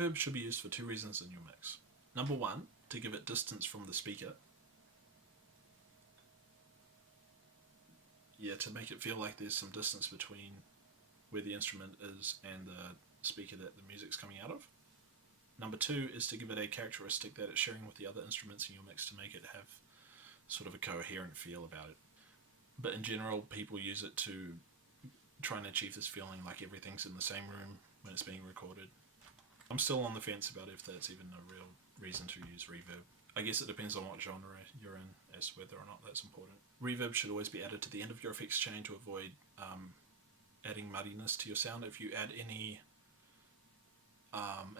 Reverb should be used for two reasons in your mix. Number one, to give it distance from the speaker. Yeah, to make it feel like there's some distance between where the instrument is and the speaker that the music's coming out of. Number two is to give it a characteristic that it's sharing with the other instruments in your mix to make it have sort of a coherent feel about it. But in general, people use it to try and achieve this feeling like everything's in the same room when it's being recorded. I'm still on the fence about if that's even a real reason to use reverb. I guess it depends on what genre you're in as to whether or not that's important. Reverb should always be added to the end of your effects chain to avoid adding muddiness to your sound. If you add any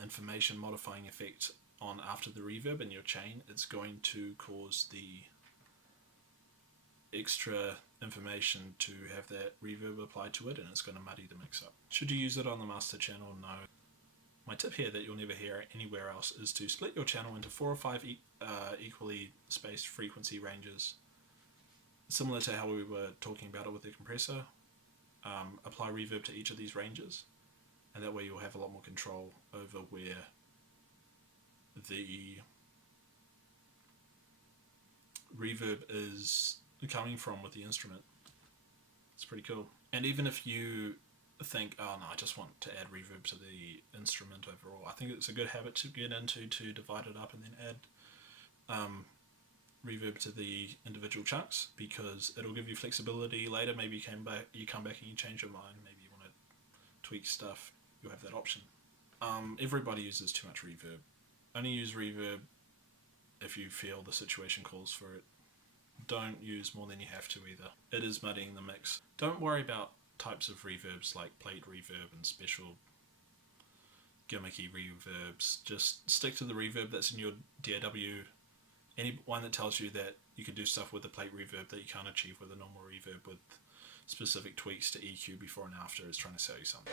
information modifying effect on after the reverb in your chain, it's going to cause the extra information to have that reverb applied to it, and it's going to muddy the mix up. Should you use it on the master channel? No. My tip here that you'll never hear anywhere else is to split your channel into 4 or 5 equally spaced frequency ranges, similar to how we were talking about it with the compressor. Apply reverb to each of these ranges, and that way you'll have a lot more control over where the reverb is coming from with the instrument. It's pretty cool. And even if you think, oh no, I just want to add reverb to the instrument overall, I think it's a good habit to get into, to divide it up and then add reverb to the individual chunks, because it'll give you flexibility later. Maybe you come back and you change your mind, maybe you want to tweak stuff, you'll have that option. Everybody uses too much reverb. Only use reverb if you feel the situation calls for it. Don't use more than you have to either. It is muddying the mix. Don't worry about types of reverbs like plate reverb and special gimmicky reverbs. Just stick to the reverb that's in your DAW. Any one that tells you that you can do stuff with the plate reverb that you can't achieve with a normal reverb with specific tweaks to EQ before and after is trying to sell you something.